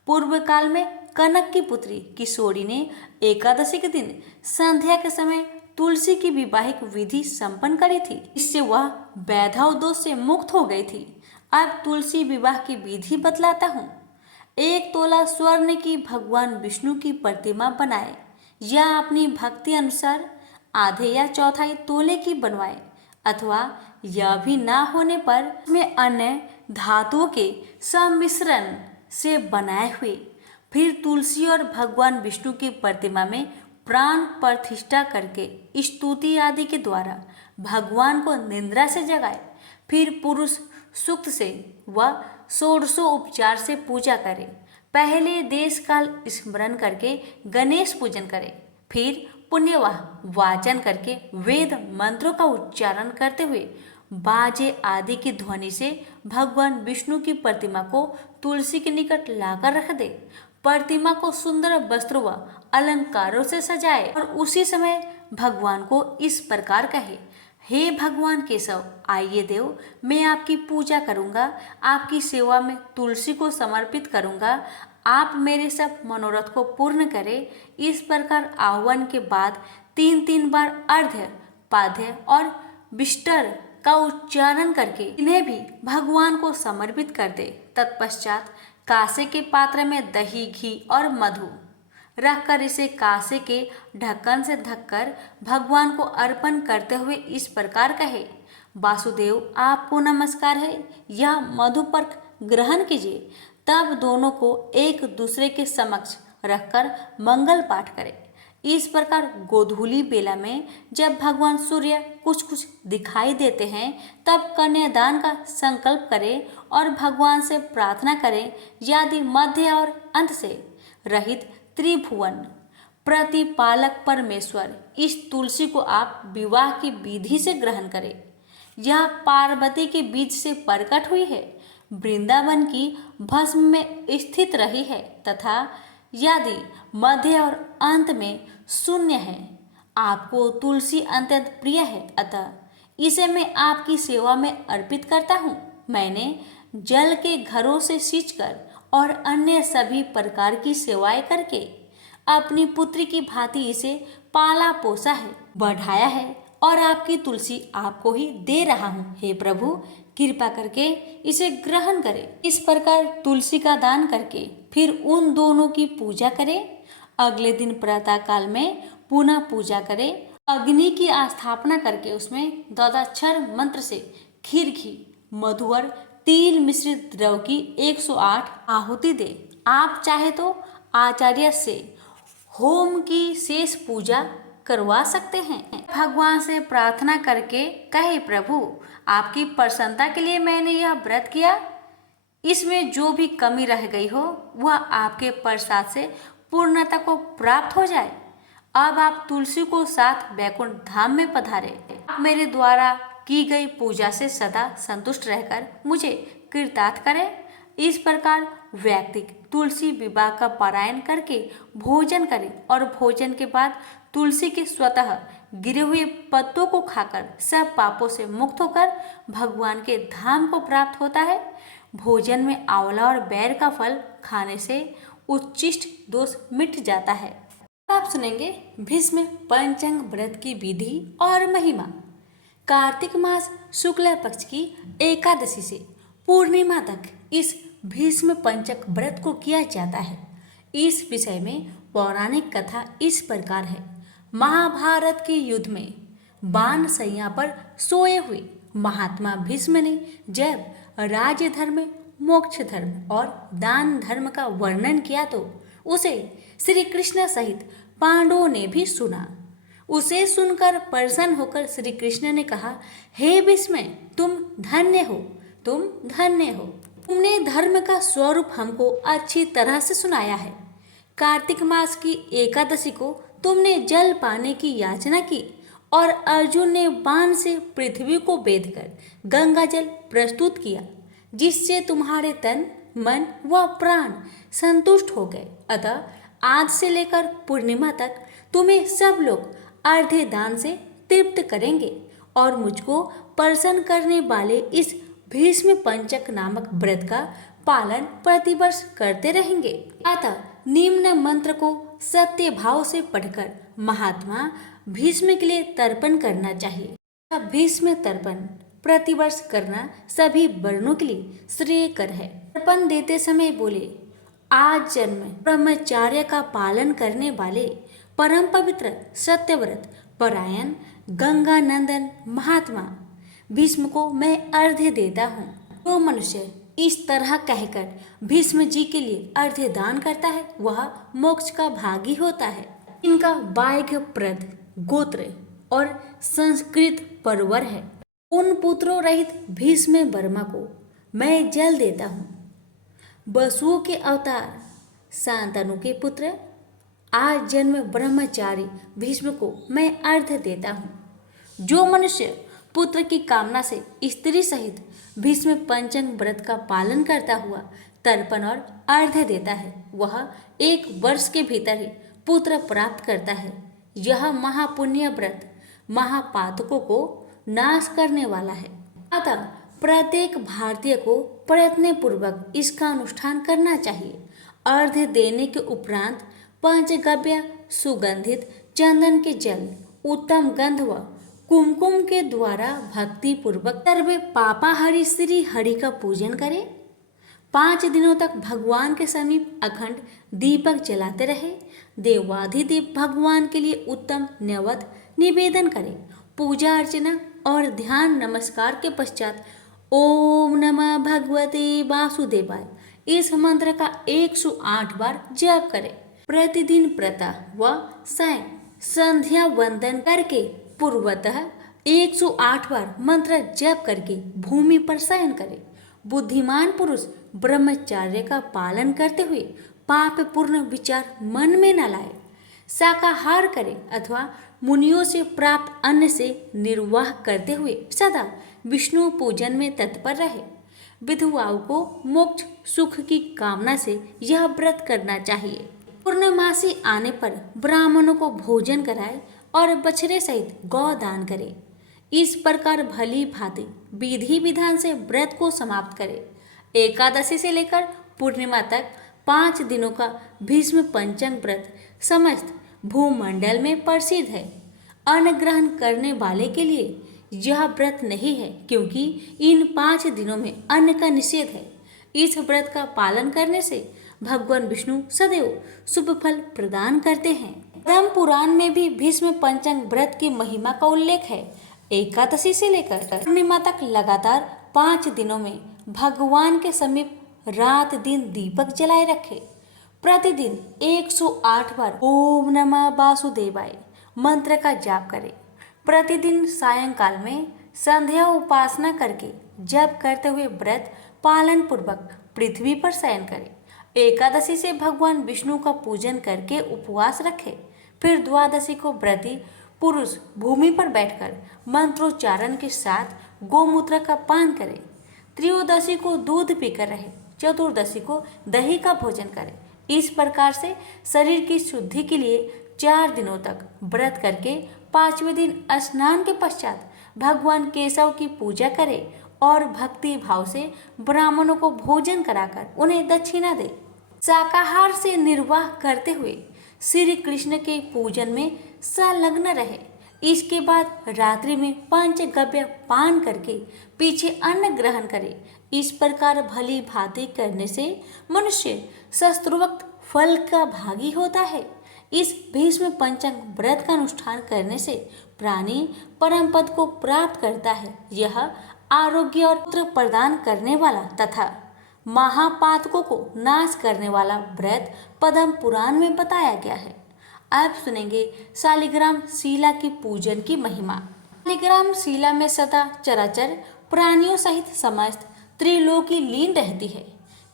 पूर्व काल में कनक की पुत्री किशोरी ने एकादशी के दिन संध्या के समय तुलसी की विवाहिक विधि संपन्न करी थी। इससे वह वैधव दोष से मुक्त हो गई थी। अब तुलसी विवाह की विधि बतलाता हूँ। 1 तोला स्वर्ण की भगवान विष्णु की प्रतिमा बनाए या अपनी भक्ति अनुसार आधे या चौथाई तोले की बनवाए, अथवा यह भी ना होने पर में अन्य धातुओं के सम्मिश्रण से बनाए हुए फिर तुलसी और भगवान विष्णु की प्रतिमा में प्राण प्रतिष्ठा करके स्तुति आदि के द्वारा भगवान को निद्रा से जगाए। फिर पुरुष सूक्त से व षोडशों उपचार से पूजा करे। पहले देश काल स्मरण करके गणेश पूजन करे। फिर पुण्यवाह वाचन करके वेद मंत्रों का उच्चारण करते हुए बाजे आदि की ध्वनि से भगवान विष्णु की प्रतिमा को तुलसी के निकट लाकर रख दे। प्रतिमा को सुंदर वस्त्रों व अलंकारों से सजाए और उसी समय भगवान को इस प्रकार कहे, हे भगवान केशव, आइए देव, मैं आपकी पूजा करूंगा, आपकी सेवा में तुलसी को समर्पित करूंगा, आप मेरे सब मनोरथ को पूर्ण करें। इस प्रकार आह्वान के बाद 3 बार अर्घ्य, पाद्य और विष्टर का उच्चारण करके इन्हें भी भगवान को समर्पित कर दे। तत्पश्चात कांसे के पात्र में दही, घी और मधु रखकर इसे कांसे के ढक्कन से ढककर भगवान को अर्पण करते हुए इस प्रकार कहे, वासुदेव, आपको नमस्कार है, यह मधुपर्क ग्रहण कीजिए। तब दोनों को एक दूसरे के समक्ष रखकर मंगल पाठ करें। इस प्रकार गोधूली बेला में जब भगवान सूर्य कुछ कुछ दिखाई देते हैं, तब कन्यादान का संकल्प करें और भगवान से प्रार्थना करें, यदि मध्य और अंत से रहित त्रिभुवन प्रतिपालक परमेश्वर, इस तुलसी को आप विवाह की विधि से ग्रहण करें। यह पार्वती के बीज से प्रकट हुई है, वृंदावन की भस्म में स्थित रही है तथा यदि मध्य और अंत में शून्य है। आपको तुलसी अत्यंत प्रिय है, अतः इसे मैं आपकी सेवा में अर्पित करता हूँ। मैंने जल के घरों से सींचकर और अन्य सभी प्रकार की सेवाएं करके अपनी पुत्री की भांति इसे पाला पोसा है, बढ़ाया है और आपकी तुलसी आपको ही दे रहा हूँ। हे प्रभु, कृपा करके इसे ग्रहण करें। इस प्रकार तुलसी का दान करके फिर उन दोनों की पूजा करें। अगले दिन प्रातः काल में पुनः पूजा करें। अग्नि की स्थापना करके उसमें द्वादशाक्षर मंत्र से खीर, घी, मधु और तिल मिश्रित द्रव की 108 आहुति दे। आप चाहे तो आचार्य से होम की शेष पूजा करवा सकते हैं। भगवान से प्रार्थना करके कहे, प्रभु आपकी प्रसन्नता के लिए मैंने यह व्रत किया, इसमें जो भी कमी रह गई हो वह आपके प्रसाद से पूर्णता को प्राप्त हो जाए। अब आप तुलसी को साथ वैकुंठ धाम में पधारे। आप मेरे द्वारा की गई पूजा से सदा संतुष्ट रहकर मुझे कृतार्थ करें। इस प्रकार व्यक्ति तुलसी विवाह का पारायण करके भोजन करे और भोजन के बाद तुलसी के स्वतः गिरे हुए पत्तों को खाकर सब पापों से मुक्त होकर भगवान के धाम को प्राप्त होता है। भोजन में आंवला और बैर का फल खाने से उच्चिष्ट दोष मिट जाता है। आप सुनेंगे भीष्म पंचांग व्रत की विधि और महिमा। कार्तिक मास शुक्ल पक्ष की एकादशी से पूर्णिमा तक इस भीष्म पंचक व्रत को किया जाता है। इस विषय में पौराणिक कथा इस प्रकार है। महाभारत के युद्ध में बाण शैया पर सोए हुए महात्मा भीष्म ने जब राज्य धर्म, मोक्ष धर्म और दान धर्म का वर्णन किया तो उसे श्री कृष्ण सहित पांडवों ने भी सुना। उसे सुनकर प्रसन्न होकर श्री कृष्ण ने कहा, हे भीष्म, तुम धन्य हो, तुम धन्य हो। तुमने धर्म का स्वरूप हमको अच्छी तरह से सुनाया है। कार्तिक मास की एकादशी को तुमने जल पाने की याचना की और अर्जुन ने बाण से पृथ्वी को बेधकर गंगा जल प्रस्तुत किया, जिससे तुम्हारे तन, मन व प्राण संतुष्ट हो गए। अतः आज से लेकर पूर्णिमा तक तुम्हें सब लोग अर्धे दान से तृप्त करेंगे और मुझको प्रसन्न करने वाले इस भीष्म पंचक नामक व्रत का पालन प्रतिवर्ष करते रहेंगे। अतः निम्न मंत्र को सत्य भाव से पढ़कर महात्मा भीष्म के लिए तर्पण करना चाहिए। भीष्म तर्पण प्रतिवर्ष करना सभी वर्णों के लिए श्रेयकर है। तर्पण देते समय बोले, आज जन्म ब्रह्मचार्य का पालन करने वाले परम पवित्र सत्यव्रत परायण गंगा नंदन महात्मा भीष्म को मैं अर्घ्य देता हूँ। जो मनुष्य इस तरह कहकर भीष्म जी के लिए अर्घ्य दान करता है वह मोक्ष का भागी होता है। इनका बाह्य प्रद गोत्र और संस्कृत परवर है। उन पुत्रों रहित भीष्म वर्मा को मैं जल देता हूँ। वसुओं के अवतार शांतनु के पुत्र आज जन्म ब्रह्मचारी भीष्म को मैं अर्घ्य देता हूँ। जो मनुष्य पुत्र की कामना से स्त्री सहित भीष्म पंचंग व्रत का पालन करता हुआ तर्पण और अर्घ्य देता है वह 1 वर्ष के भीतर ही पुत्र प्राप्त करता है। यह महापुण्य व्रत महापातकों को नाश करने वाला है। अतः प्रत्येक भारतीय को प्रयत्न पूर्वक इसका अनुष्ठान करना चाहिए। अर्घ्य देने के उपरांत पंचगव्य सुगंधित चंदन के जल, उत्तम गंध व कुमकुम के द्वारा भक्ति पूर्वक सर्व पापाहरि श्री हरि का पूजन करें। 5 दिनों तक भगवान के समीप अखंड दीपक जलाते रहे। देवाधिदेव भगवान के लिए उत्तम नैवेद्य निवेदन करें। पूजा अर्चना और ध्यान नमस्कार के पश्चात ओम नमः भगवते वासुदेवाय इस मंत्र का 108 बार जप करें। प्रतिदिन प्रातः व सायं संध्या वंदन करके पूर्वतः 108 बार मंत्र जप करके भूमि पर शयन करे। बुद्धिमान पुरुष ब्रह्मचर्य का पालन करते हुए पाप पूर्ण विचार मन में न लाए। शाकाहार करे अथवा मुनियों से प्राप्त अन्न से निर्वाह करते हुए सदा विष्णु पूजन में तत्पर रहे। विधवाओं को मोक्ष सुख की कामना से यह व्रत करना चाहिए। पूर्णमासी आने पर ब्राह्मणों को भोजन कराए और बछड़े सहित गौदान करे। इस प्रकार भली भांति विधि विधान से व्रत को समाप्त करे। एकादशी से लेकर पूर्णिमा तक 5 दिनों का भीष्म पंचक व्रत समस्त भूमंडल में प्रसिद्ध है। अन्न ग्रहण करने वाले के लिए यह व्रत नहीं है, क्योंकि इन 5 दिनों में अन्न का निषेध है। इस व्रत का पालन करने से भगवान विष्णु सदैव शुभ फल प्रदान करते हैं। ब्रह्म पुराण में भी भीष्म पंचक व्रत की महिमा का उल्लेख है। एकादशी से लेकर पूर्णिमा तक लगातार 5 दिनों में भगवान के समीप रात दिन दीपक जलाए रखे। प्रतिदिन 108 बार ओम नमः वासुदेवाय मंत्र का जाप करें। प्रतिदिन सायंकाल में संध्या उपासना करके जप करते हुए व्रत पालन पूर्वक पृथ्वी पर शयन करें। एकादशी से भगवान विष्णु का पूजन करके उपवास रखें। फिर द्वादशी को व्रती पुरुष भूमि पर बैठकर मंत्रोच्चारण के साथ गोमूत्र का पान करें। त्रयोदशी को दूध पीकर रहे। चतुर्दशी को दही का भोजन करें। इस प्रकार से शरीर की शुद्धि के लिए 4 दिनों तक व्रत करके 5वें दिन स्नान के पश्चात भगवान केशव की पूजा करें और भक्ति भाव से ब्राह्मणों को भोजन कराकर उन्हें दक्षिणा दे। शाकाहार से निर्वाह करते हुए श्री कृष्ण के पूजन में संलग्न रहे। इसके बाद रात्रि में पंचगव्य पान करके पीछे अन्न ग्रहण करे। इस प्रकार भली भांति करने से मनुष्य शस्त्रोक्त फल का भागी होता है। इस भीष्म पंचक व्रत का अनुष्ठान करने से प्राणी परम पद को प्राप्त करता है। यह आरोग्य और पुत्र प्रदान करने वाला तथा महापातकों को नाश करने वाला व्रत पद्म पुराण में बताया गया है। अब सुनेंगे शालिग्राम शिला की पूजन की महिमा। शालिग्राम शिला में सदा चराचर प्राणियों सहित समस्त त्रिलोकी लीन रहती है।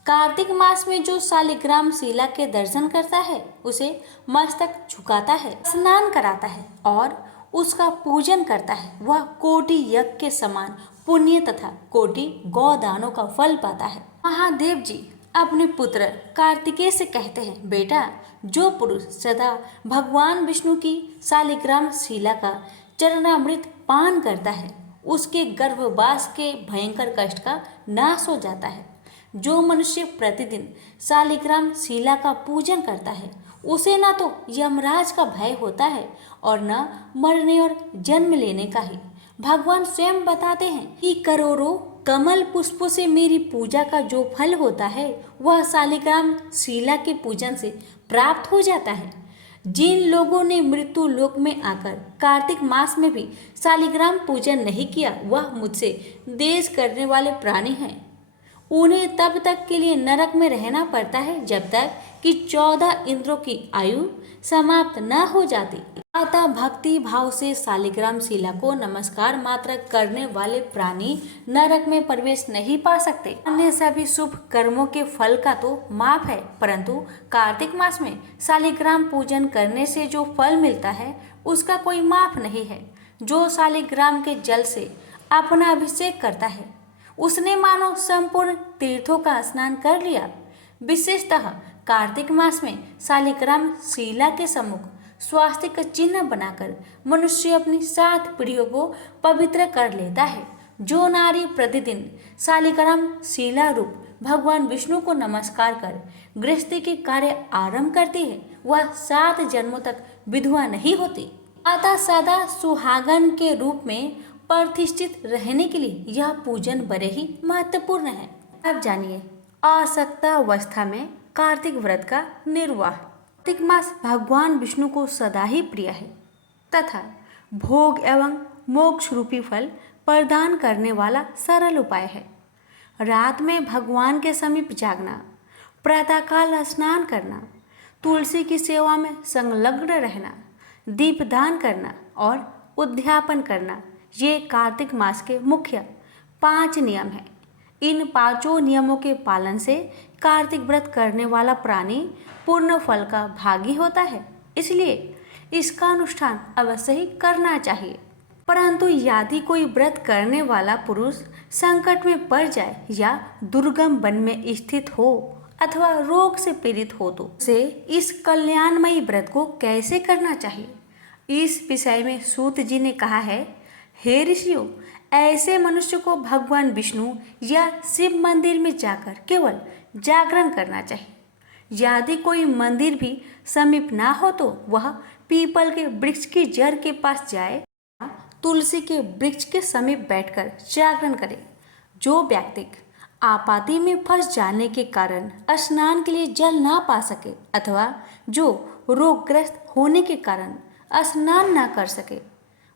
कार्तिक मास में जो शालिग्राम शिला के दर्शन करता है उसे मस्तक झुकाता है, स्नान कराता है और उसका पूजन करता है, वह कोटि यज्ञ के समान पुण्य तथा कोटि गौदानों का फल पाता है। महादेव जी अपने पुत्र कार्तिकेय से कहते हैं, बेटा, जो पुरुष सदा भगवान विष्णु की शालिग्राम शिला का चरणामृत पान करता है उसके गर्भवास के भयंकर कष्ट का नाश हो जाता है। जो मनुष्य प्रतिदिन शालिग्राम शिला का पूजन करता है उसे न तो यमराज का भय होता है और न मरने और जन्म लेने का ही। भगवान स्वयं बताते हैं कि करोड़ों कमल पुष्पों से मेरी पूजा का जो फल होता है वह शालिग्राम शिला के पूजन से प्राप्त हो जाता है। जिन लोगों ने मृत्यु लोक में आकर कार्तिक मास में भी शालिग्राम पूजन नहीं किया वह मुझसे द्वेष करने वाले प्राणी हैं। उन्हें तब तक के लिए नरक में रहना पड़ता है जब तक कि 14 इंद्रों की आयु समाप्त न हो जाती। अतः भक्ति भाव से शालिग्राम शिला को नमस्कार मात्र करने वाले प्राणी नरक में प्रवेश नहीं पा सकते। अन्य सभी शुभ कर्मों के फल का तो माप है, परंतु कार्तिक मास में शालिग्राम पूजन करने से जो फल मिलता है उसका कोई माप नहीं है। जो शालिग्राम के जल से अपना अभिषेक करता है उसने मानो संपूर्ण तीर्थों का स्नान कर लिया। विशेषतः कार्तिक मास में शालिग्राम शिला के सम्मुख स्वास्थ्य का चिन्ह बनाकर मनुष्य अपनी 7 पीढ़ियों को पवित्र कर लेता है। जो नारी प्रतिदिन शालिग्राम शिला रूप भगवान विष्णु को नमस्कार कर गृहस्थी के कार्य आरंभ करती है वह 7 जन्मों तक विधवा नहीं होती। अतः सदा सुहागन के रूप में प्रतिष्ठित रहने के लिए यह पूजन बड़े ही महत्वपूर्ण है। अब जानिए आसक्ता अवस्था में कार्तिक व्रत का निर्वाह। कार्तिक मास भगवान विष्णु को सदा ही प्रिय है तथा भोग एवं मोक्ष रूपी फल प्रदान करने वाला सरल उपाय है। रात में भगवान के समीप जागना, प्रातःकाल स्नान करना, तुलसी की सेवा में संलग्न रहना, दीपदान करना और उद्यापन करना, ये कार्तिक मास के मुख्य 5 नियम हैं। इन 5 नियमों के पालन से कार्तिक व्रत करने वाला प्राणी पूर्ण फल का भागी होता है। इसलिए इसका अनुष्ठान अवश्य ही करना चाहिए। परंतु यदि कोई व्रत करने वाला पुरुष संकट में पड़ जाए या दुर्गम वन में स्थित हो अथवा रोग से पीड़ित हो तो उसे इस कल्याणमयी व्रत को कैसे करना चाहिए, इस विषय में सूत जी ने कहा है, हे ऋषियों, ऐसे मनुष्य को भगवान विष्णु या शिव मंदिर में जाकर केवल जागरण करना चाहिए। यदि कोई मंदिर भी समीप ना हो तो वह पीपल के वृक्ष की जड़ के पास जाए, तुलसी के वृक्ष के समीप बैठकर जागरण करे। जो व्यक्ति आपाती में फंस जाने के कारण स्नान के लिए जल ना पा सके अथवा जो रोगग्रस्त होने के कारण स्नान ना कर सके,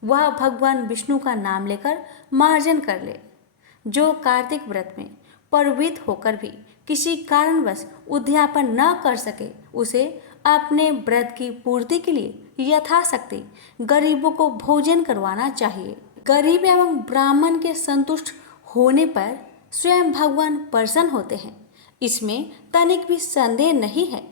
वह भगवान विष्णु का नाम लेकर मार्जन कर ले। जो कार्तिक व्रत में प्रवृत्त होकर भी किसी कारणवश उद्यापन न कर सके, उसे अपने व्रत की पूर्ति के लिए यथाशक्ति गरीबों को भोजन करवाना चाहिए। गरीब एवं ब्राह्मण के संतुष्ट होने पर स्वयं भगवान प्रसन्न होते हैं, इसमें तनिक भी संदेह नहीं है।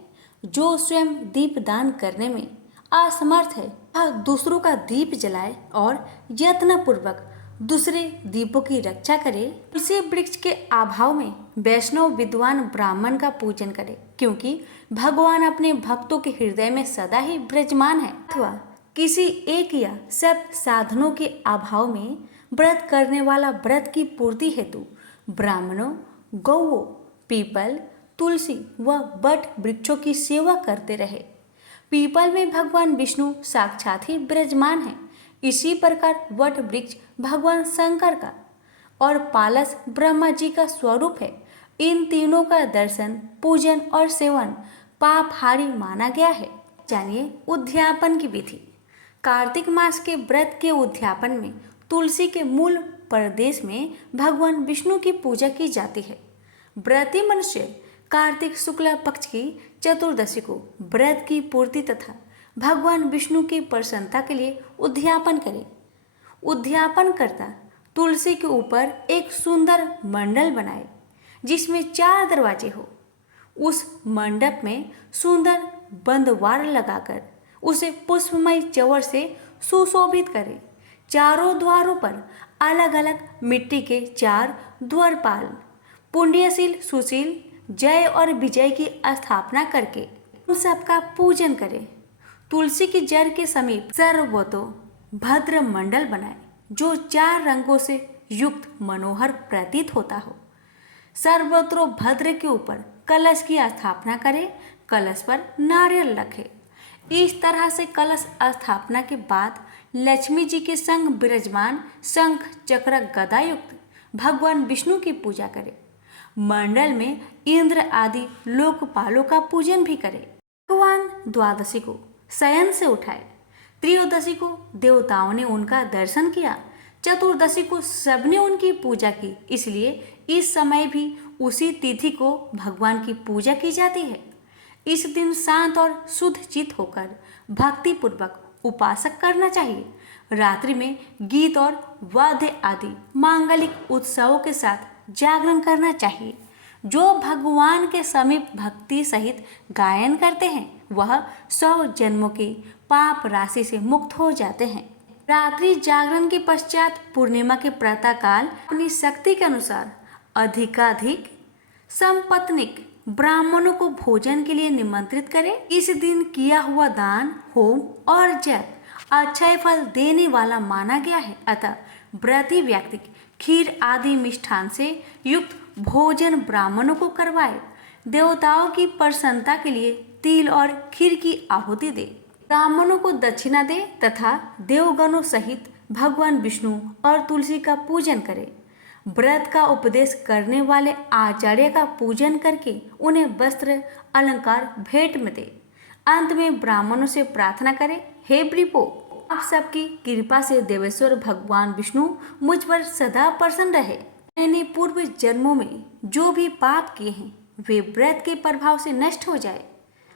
जो स्वयं दीप दान करने में असमर्थ है, वह दूसरों का दीप जलाए और यत्नपूर्वक दूसरे दीपों की रक्षा करे। इसी वृक्ष के अभाव में वैष्णव विद्वान ब्राह्मण का पूजन करे, क्योंकि भगवान अपने भक्तों के हृदय में सदा ही विराजमान है। अथवा किसी एक या सब साधनों के अभाव में व्रत करने वाला व्रत की पूर्ति हेतु ब्राह्मणों, गौओं, पीपल, तुलसी व बट वृक्षों की सेवा करते रहे। पीपल में भगवान विष्णु साक्षात ही विराजमान है। इसी प्रकार वट वृक्ष भगवान शंकर का और पालस ब्रह्मा जी का स्वरूप है। इन तीनों का दर्शन, पूजन और सेवन पापहारी माना गया है। जानिए उद्यापन की विधि। कार्तिक मास के व्रत के उद्यापन में तुलसी के मूल प्रदेश में भगवान विष्णु की पूजा की जाती है। व्रती मनुष्य कार्तिक शुक्ल पक्ष की चतुर्दशी को व्रत की पूर्ति तथा भगवान विष्णु की प्रसन्नता के लिए उद्यापन करे। उद्यापन करता तुलसी के ऊपर एक सुंदर मंडल बनाए जिसमें 4 दरवाजे हो। उस मंडप में सुंदर बंदवार लगाकर उसे पुष्पमय चवर से सुशोभित करे। चारों द्वारों पर अलग अलग मिट्टी के 4 द्वारपाल पुण्यशील, सुशील, जय और विजय की स्थापना करके उन सबका पूजन करे। तुलसी की जड़ के समीप सर्वतो भद्र मंडल बनाए जो 4 रंगों से युक्त मनोहर प्रतीत होता हो। सर्वत्र भद्र के ऊपर कलश की स्थापना करे। कलश पर नारियल रखे। इस तरह से कलश स्थापना के बाद लक्ष्मी जी के संग विराजमान शंख, चक्र, गदा युक्त भगवान विष्णु की पूजा करे। मंडल में इंद्र आदि लोकपालों का पूजन भी करे। भगवान द्वादशी को शयन से उठाए। त्रयोदशी को देवताओं ने उनका दर्शन किया। चतुर्दशी को सबने उनकी पूजा की, इसलिए इस समय भी उसी तिथि को भगवान की पूजा की जाती है। इस दिन शांत और शुद्ध चित्त होकर भक्ति पूर्वक उपासक करना चाहिए। रात्रि में गीत और वाद्य आदि मांगलिक उत्सवों के साथ जागरण करना चाहिए। जो भगवान के समीप भक्ति सहित गायन करते हैं वह 100 जन्मों की पाप राशि से मुक्त हो जाते हैं। रात्रि जागरण के पश्चात पूर्णिमा के प्रातःकाल अपनी शक्ति के अनुसार अधिकाधिक संपत्निक ब्राह्मणों को भोजन के लिए निमंत्रित करें। इस दिन किया हुआ दान, होम और जप अक्षय फल देने वाला माना गया है। अतः व्रती व्यक्ति खीर आदि मिष्ठान से युक्त भोजन ब्राह्मणों को करवाए। देवताओं की प्रसन्नता के लिए तिल और खीर की आहुति दे। ब्राह्मणों को दक्षिणा दे तथा देवगणों सहित भगवान विष्णु और तुलसी का पूजन करे। व्रत का उपदेश करने वाले आचार्य का पूजन करके उन्हें वस्त्र अलंकार भेंट में दे। अंत में ब्राह्मणों से प्रार्थना करें, हे वृपो, आप सबकी कृपा से देवेश्वर भगवान विष्णु मुझ पर सदा प्रसन्न रहे। मैंने पूर्व जन्मों में जो भी पाप किए हैं वे व्रत के प्रभाव से नष्ट हो जाए।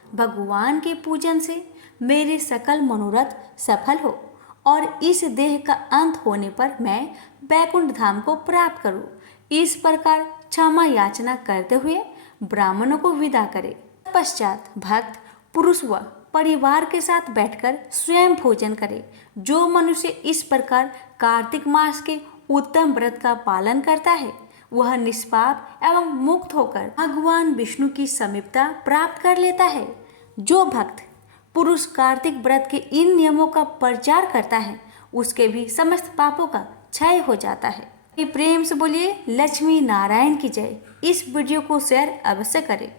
भगवान के पूजन से मेरे सकल मनोरथ सफल हो और इस देह का अंत होने पर मैं बैकुंठ धाम को प्राप्त करूं। इस प्रकार क्षमा याचना करते हुए ब्राह्मणों को विदा करे। पश्चात भक्त पुरुष व परिवार के साथ बैठकर स्वयं भोजन करे। जो मनुष्य इस प्रकार कार्तिक मास के उत्तम व्रत का पालन करता है वह निष्पाप एवं मुक्त होकर भगवान विष्णु की समीपता प्राप्त कर लेता है। जो भक्त पुरुष कार्तिक व्रत के इन नियमों का प्रचार करता है उसके भी समस्त पापों का क्षय हो जाता है। प्रेम से बोलिए लक्ष्मी नारायण की जय। इस वीडियो को शेयर अवश्य करें।